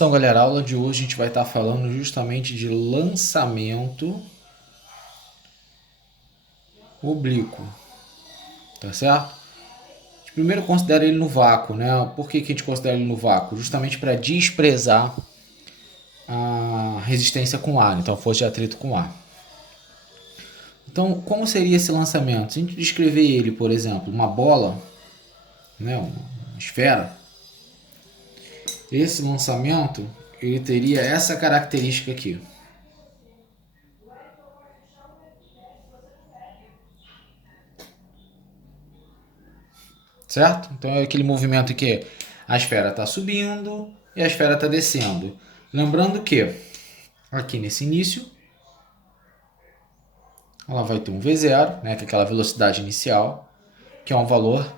Então, galera, a aula de hoje a gente vai estar falando justamente de lançamento oblíquo, tá certo? A gente primeiro considera ele no vácuo, né? Por que a gente considera ele no vácuo? Justamente para desprezar a resistência com ar, então força de atrito com ar. Então, como seria esse lançamento? Se a gente descrever ele, por exemplo, uma bola, né, uma esfera, esse lançamento ele teria essa característica aqui. Certo? Então é aquele movimento que a esfera está subindo e a esfera está descendo. Lembrando que aqui nesse início ela vai ter um V0, né, que é aquela velocidade inicial, que é um valor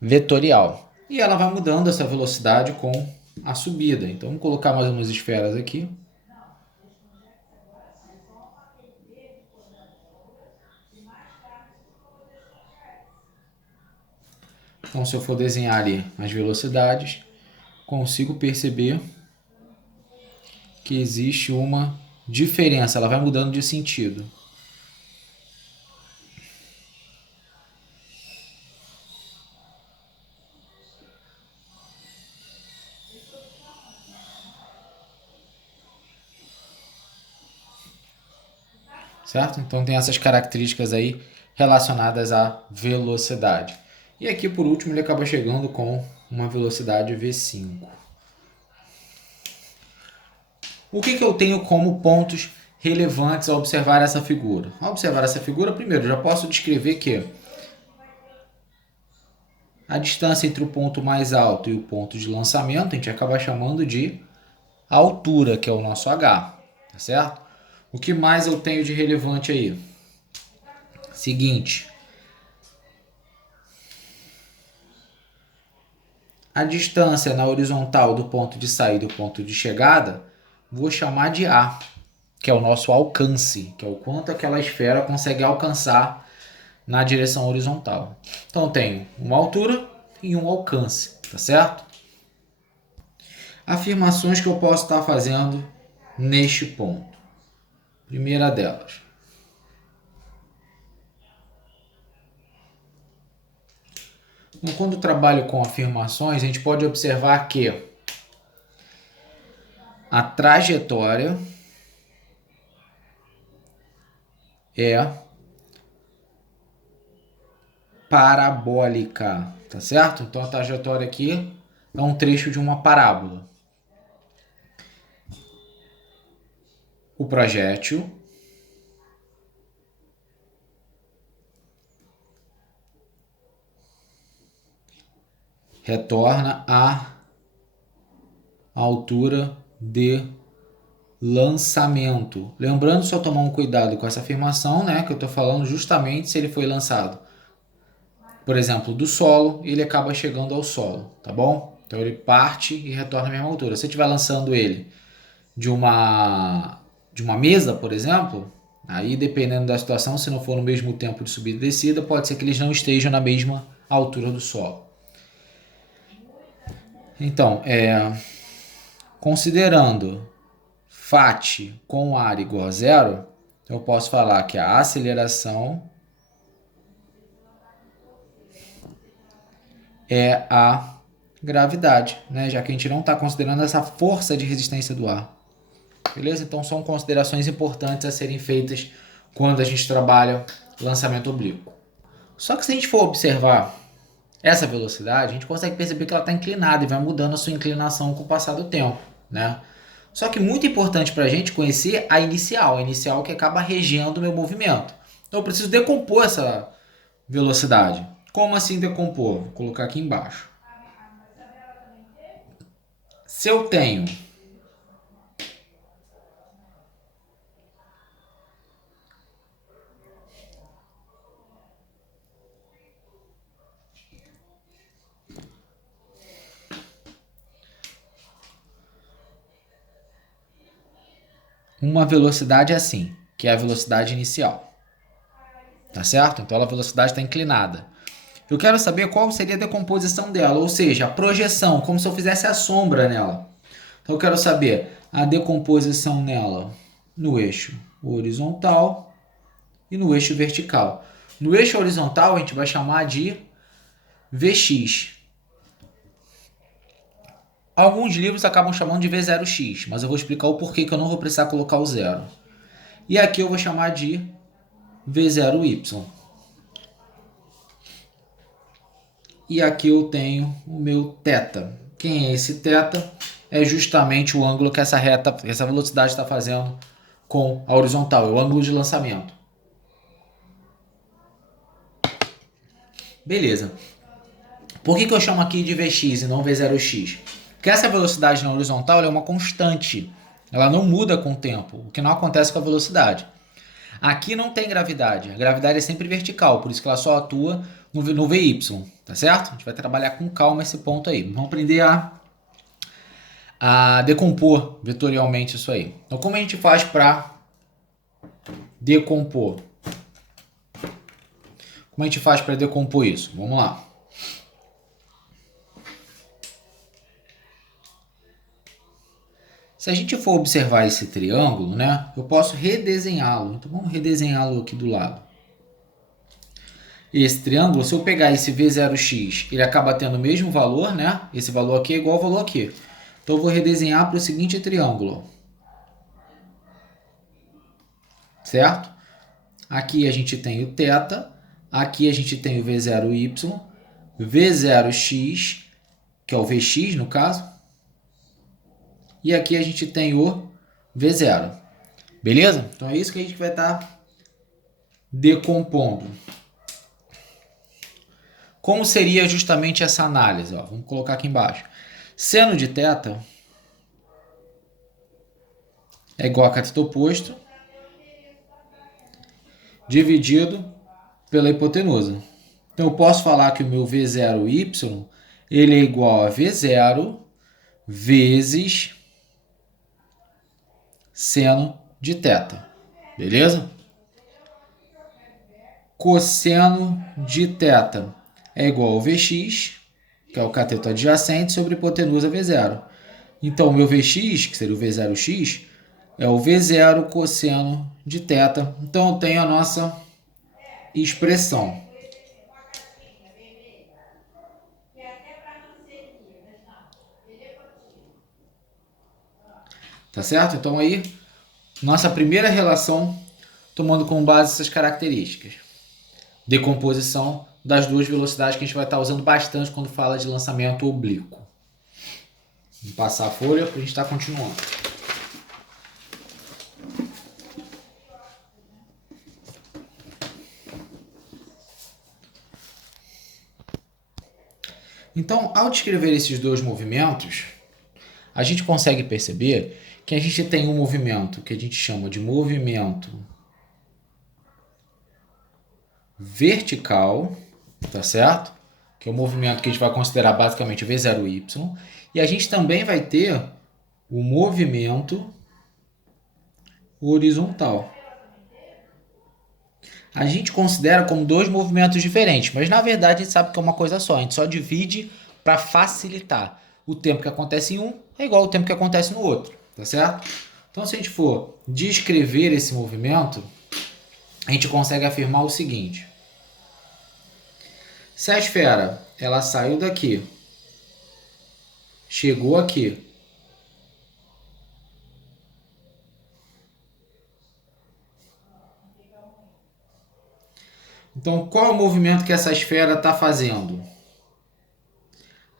vetorial. E ela vai mudando essa velocidade com a subida. Então vamos colocar mais umas esferas aqui. Então se eu for desenhar ali as velocidades, consigo perceber que existe uma diferença, ela vai mudando de sentido. Certo? Então tem essas características aí relacionadas à velocidade. E aqui por último ele acaba chegando com uma velocidade V5. O que eu tenho como pontos relevantes ao observar essa figura? Ao observar essa figura, primeiro, eu já posso descrever que a distância entre o ponto mais alto e o ponto de lançamento, a gente acaba chamando de altura, que é o nosso H, tá certo? O que mais eu tenho de relevante aí? Seguinte, a distância na horizontal do ponto de saída e do ponto de chegada, vou chamar de A, que é o nosso alcance, que é o quanto aquela esfera consegue alcançar na direção horizontal. Então tem uma altura e um alcance, tá certo? Afirmações que eu posso estar fazendo neste ponto. Primeira delas. Então, quando trabalho com afirmações, a gente pode observar que a trajetória é parabólica, tá certo? Então a trajetória aqui é um trecho de uma parábola. O projétil retorna à altura de lançamento. Lembrando só tomar um cuidado com essa afirmação, né, que eu estou falando justamente se ele foi lançado, por exemplo, do solo, ele acaba chegando ao solo, tá bom? Então ele parte e retorna à mesma altura. Se eu estiver lançando ele de uma mesa, por exemplo, aí dependendo da situação, se não for no mesmo tempo de subida e descida, pode ser que eles não estejam na mesma altura do solo. Então, considerando φ com ar igual a zero, eu posso falar que a aceleração é a gravidade, né? Já que a gente não está considerando essa força de resistência do ar. Beleza? Então são considerações importantes a serem feitas quando a gente trabalha lançamento oblíquo. Só que se a gente for observar essa velocidade, a gente consegue perceber que ela está inclinada e vai mudando a sua inclinação com o passar do tempo, né? Só que muito importante para a gente conhecer a inicial que acaba regendo o meu movimento. Então eu preciso decompor essa velocidade. Como assim decompor? Vou colocar aqui embaixo. Se eu tenho uma velocidade assim, que é a velocidade inicial, tá certo? Então a velocidade está inclinada. Eu quero saber qual seria a decomposição dela, ou seja, a projeção, como se eu fizesse a sombra nela. Então eu quero saber a decomposição nela no eixo horizontal e no eixo vertical. No eixo horizontal a gente vai chamar de Vx. Alguns livros acabam chamando de V0x, mas eu vou explicar o porquê que eu não vou precisar colocar o zero. E aqui eu vou chamar de V0y. E aqui eu tenho o meu θ. Quem é esse θ? É justamente o ângulo que essa velocidade está fazendo com a horizontal, é o ângulo de lançamento. Beleza. Por que eu chamo aqui de Vx e não V0x? Porque essa velocidade na horizontal é uma constante. Ela não muda com o tempo, o que não acontece com a velocidade. Aqui não tem gravidade. A gravidade é sempre vertical, por isso que ela só atua no VY, tá certo? A gente vai trabalhar com calma esse ponto aí. Vamos aprender a decompor vetorialmente isso aí. Então, como a gente faz para decompor? Como a gente faz para decompor isso? Vamos lá. Se a gente for observar esse triângulo, né, eu posso redesenhá-lo. Então, vamos redesenhá-lo aqui do lado. Esse triângulo, se eu pegar esse V0x, ele acaba tendo o mesmo valor, né? Esse valor aqui é igual ao valor aqui. Então, eu vou redesenhar para o seguinte triângulo. Certo? Aqui a gente tem o θ, aqui a gente tem o V0y, V0x, que é o Vx no caso, e aqui a gente tem o V0. Beleza? Então é isso que a gente vai estar decompondo. Como seria justamente essa análise? Ó, vamos colocar aqui embaixo. Seno de θ é igual a cateto oposto dividido pela hipotenusa. Então eu posso falar que o meu V0y ele é igual a V0 vezes seno de θ. Beleza? Cosseno de θ é igual ao Vx, que é o cateto adjacente, sobre hipotenusa V0. Então, o meu Vx, que seria o V0x, é o V0 cosseno de θ. Então, eu tenho a nossa expressão. Tá certo? Então, aí, nossa primeira relação tomando como base essas características. Decomposição das duas velocidades que a gente vai estar usando bastante quando fala de lançamento oblíquo. Vamos passar a folha para a gente estar continuando. Então, ao descrever esses dois movimentos, a gente consegue perceber que a gente tem um movimento que a gente chama de movimento vertical, tá certo? Que é o movimento que a gente vai considerar basicamente V0y. E a gente também vai ter o movimento horizontal. A gente considera como dois movimentos diferentes, mas na verdade a gente sabe que é uma coisa só. A gente só divide para facilitar. O tempo que acontece em um é igual ao tempo que acontece no outro, tá certo? Então, se a gente for descrever esse movimento, a gente consegue afirmar o seguinte. Se a esfera ela saiu daqui, chegou aqui, então qual é o movimento que essa esfera está fazendo?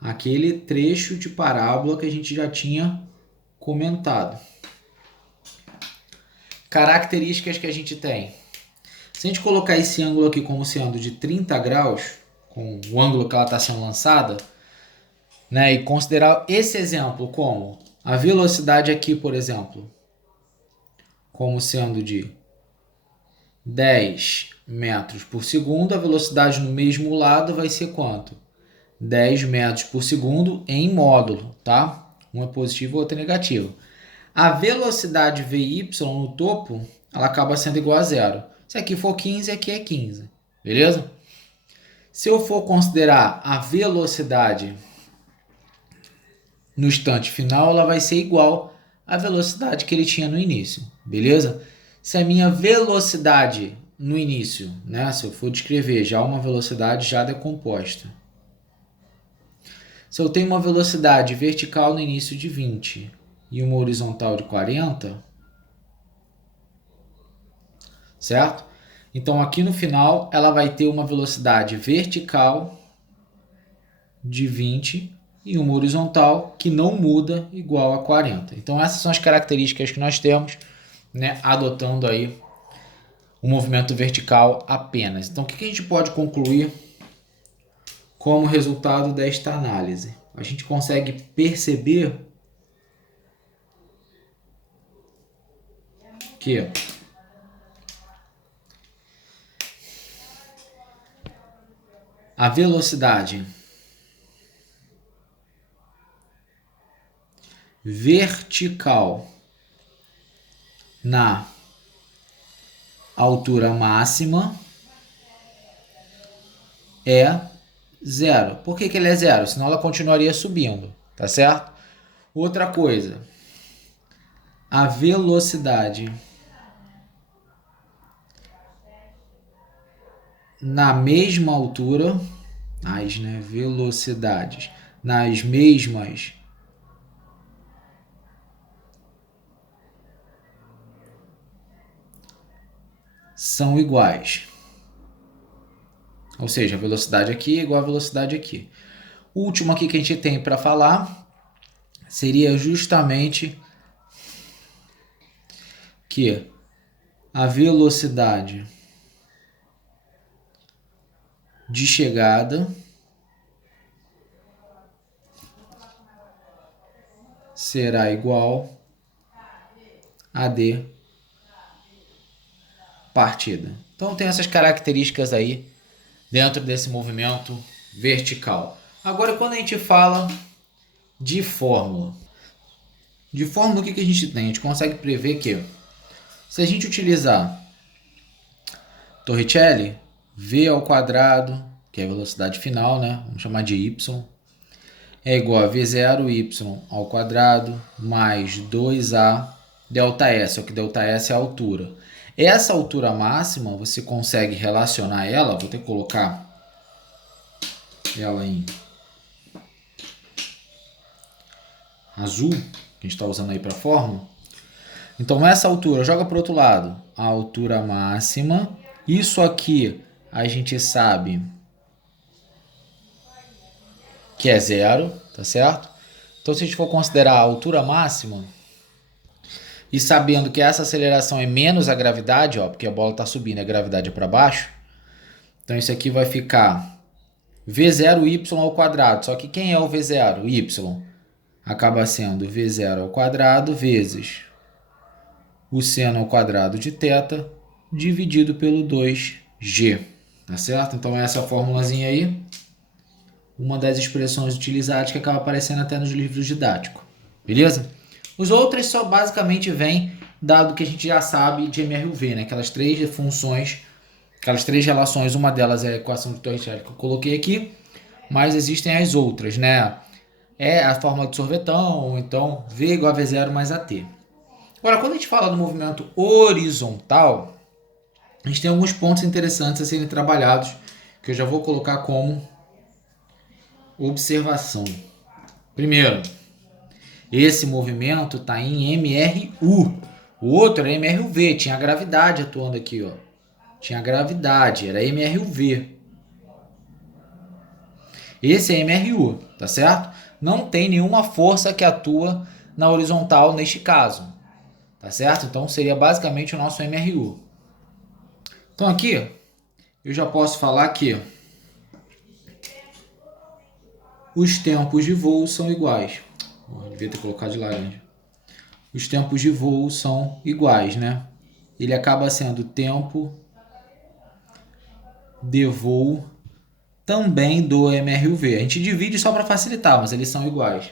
Aquele trecho de parábola que a gente já tinha comentado. Características que a gente tem. Se a gente colocar esse ângulo aqui como sendo de 30 graus, com o ângulo que ela está sendo lançada, né, e considerar esse exemplo como a velocidade aqui, por exemplo, como sendo de 10 metros por segundo, a velocidade no mesmo lado vai ser quanto? 10 metros por segundo em módulo, tá? Um é positivo, o outro é negativo. A velocidade Vy no topo, ela acaba sendo igual a zero. Se aqui for 15, aqui é 15, beleza? Se eu for considerar a velocidade no instante final, ela vai ser igual à velocidade que ele tinha no início, beleza? Se a minha velocidade no início, né, se eu for descrever já uma velocidade já decomposta, se eu tenho uma velocidade vertical no início de 20 e uma horizontal de 40, certo? Então aqui no final ela vai ter uma velocidade vertical de 20 e uma horizontal que não muda igual a 40. Então essas são as características que nós temos, né, adotando aí o movimento vertical apenas. Então o que a gente pode concluir como resultado desta análise? A gente consegue perceber que a velocidade vertical na altura máxima é zero. Por que ele é zero? Senão ela continuaria subindo, tá certo? Outra coisa, a velocidade na mesma altura, as, né, velocidades nas mesmas são iguais. Ou seja, a velocidade aqui é igual a velocidade aqui. O último aqui que a gente tem para falar seria justamente que a velocidade de chegada será igual a de partida. Então tem essas características aí dentro desse movimento vertical. Agora, quando a gente fala de fórmula, o que a gente tem? A gente consegue prever que se a gente utilizar Torricelli, v ao quadrado, que é a velocidade final, né? Vamos chamar de y, é igual a v0 y ao quadrado mais 2a delta s, que delta s é a altura. Essa altura máxima, você consegue relacionar ela, vou ter que colocar ela em azul, que a gente está usando aí para a fórmula. Então essa altura, joga para o outro lado, a altura máxima, isso aqui a gente sabe que é zero, tá certo? Então se a gente for considerar a altura máxima, e sabendo que essa aceleração é menos a gravidade, ó, porque a bola está subindo e a gravidade é para baixo, então isso aqui vai ficar v0y ao quadrado. Só que quem é o v0? O y. Acaba sendo v0 ao quadrado vezes o seno ao quadrado de θ dividido pelo 2g. Tá certo? Então essa formulazinha aí, uma das expressões utilizadas que acaba aparecendo até nos livros didáticos. Beleza? Os outros só basicamente vêm dado que a gente já sabe de MRUV, né? Aquelas três funções, aquelas três relações, uma delas é a equação de Torricelli que eu coloquei aqui, mas existem as outras, né? É a fórmula de sorvetão, então V igual a V0 mais AT. Agora, quando a gente fala do movimento horizontal, a gente tem alguns pontos interessantes a serem trabalhados, que eu já vou colocar como observação. Primeiro, esse movimento está em MRU. O outro era MRUV, tinha a gravidade atuando aqui, ó. Tinha a gravidade, era MRUV. Esse é MRU, tá certo? Não tem nenhuma força que atua na horizontal neste caso, tá certo? Então seria basicamente o nosso MRU. Então aqui eu já posso falar que os tempos de voo são iguais. Devia ter colocado de laranja. Os tempos de voo são iguais, né? Ele acaba sendo tempo de voo também do MRUV. A gente divide só para facilitar, mas eles são iguais.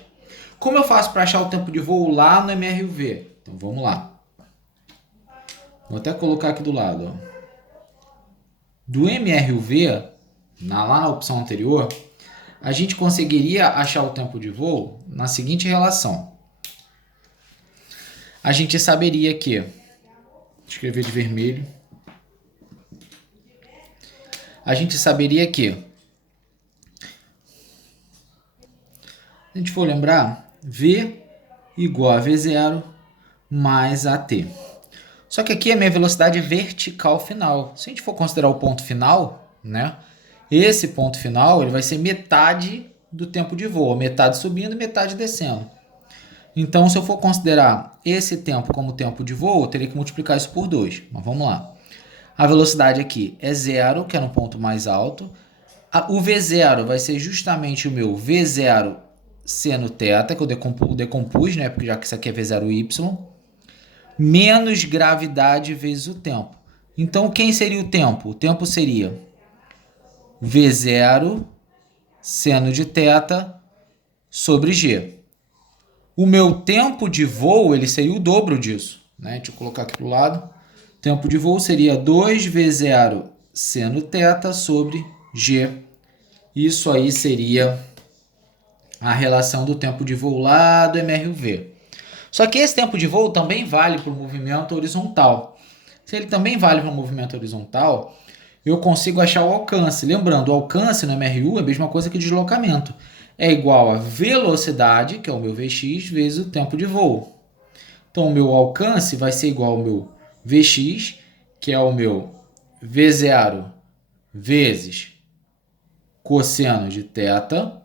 Como eu faço para achar o tempo de voo lá no MRUV? Então vamos lá. Vou até colocar aqui do lado. Ó. Do MRUV, lá na opção anterior, a gente conseguiria achar o tempo de voo na seguinte relação. A gente saberia que, vou escrever de vermelho, a gente saberia que, se a gente for lembrar, V igual a V0 mais AT. Só que aqui a minha velocidade é vertical final. Se a gente for considerar o ponto final, né? Esse ponto final ele vai ser metade do tempo de voo, metade subindo e metade descendo. Então, se eu for considerar esse tempo como tempo de voo, eu teria que multiplicar isso por 2. Mas vamos lá. A velocidade aqui é 0, que é no ponto mais alto. O V0 vai ser justamente o meu V0 seno θ, que eu decompus, né? Porque já que isso aqui é V0y, menos gravidade vezes o tempo. Então, quem seria o tempo? O tempo seria V0 seno de θ sobre G. O meu tempo de voo ele seria o dobro disso, né? Deixa eu colocar aqui para o lado. O tempo de voo seria 2V0 seno θ sobre G. Isso aí seria a relação do tempo de voo lá do MRUV. Só que esse tempo de voo também vale para o movimento horizontal. Se ele também vale para o movimento horizontal, eu consigo achar o alcance. Lembrando, o alcance no MRU é a mesma coisa que deslocamento. É igual a velocidade, que é o meu Vx, vezes o tempo de voo. Então, o meu alcance vai ser igual ao meu Vx, que é o meu V0 vezes cosseno de θ,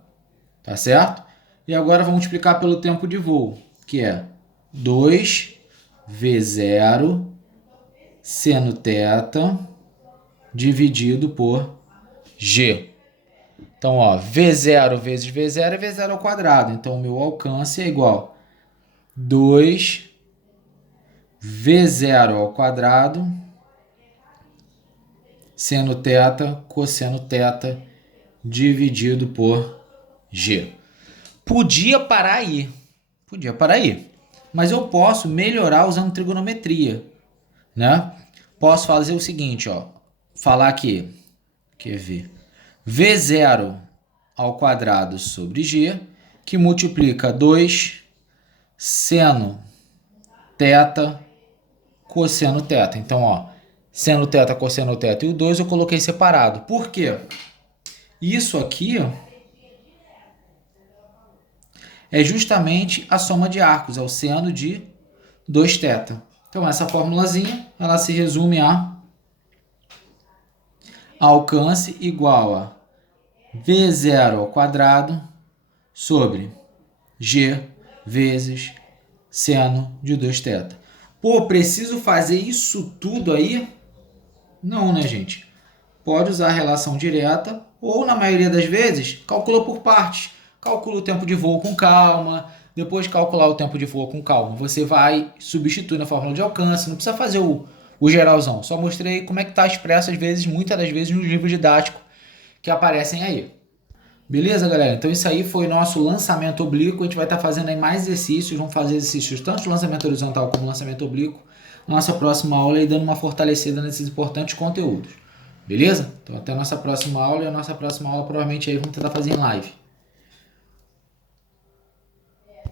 tá certo? E agora vamos multiplicar pelo tempo de voo, que é 2V0 seno θ dividido por G. Então, ó, V0 vezes V0 é V0 ao quadrado. Então, o meu alcance é igual a 2V0 ao quadrado seno θ cosseno θ dividido por G. Podia parar aí. Mas eu posso melhorar usando trigonometria, né? Posso fazer o seguinte, ó. Falar aqui. Quer ver? V0 ao quadrado sobre G, que multiplica 2 seno θ cosseno θ. Então, ó, seno θ, cosseno θ e o 2 eu coloquei separado. Por quê? Isso aqui é justamente a soma de arcos, é o seno de 2θ. Então, essa formulazinha, ela se resume a alcance igual a V0 ao quadrado sobre G vezes seno de 2θ. Pô, preciso fazer isso tudo aí? Não, né, gente? Pode usar a relação direta ou, na maioria das vezes, calcula por partes. Calcula o tempo de voo com calma. Depois de calcular o tempo de voo com calma, você vai substituir na fórmula de alcance. Não precisa fazer o geralzão. Só mostrei como é que está expresso, às vezes, muitas das vezes, nos livros didáticos que aparecem aí. Beleza, galera? Então isso aí foi nosso lançamento oblíquo. A gente vai estar fazendo aí mais exercícios. Vamos fazer exercícios tanto de lançamento horizontal como lançamento oblíquo na nossa próxima aula e dando uma fortalecida nesses importantes conteúdos. Beleza? Então até a nossa próxima aula. E a nossa próxima aula provavelmente aí vamos tentar fazer em live.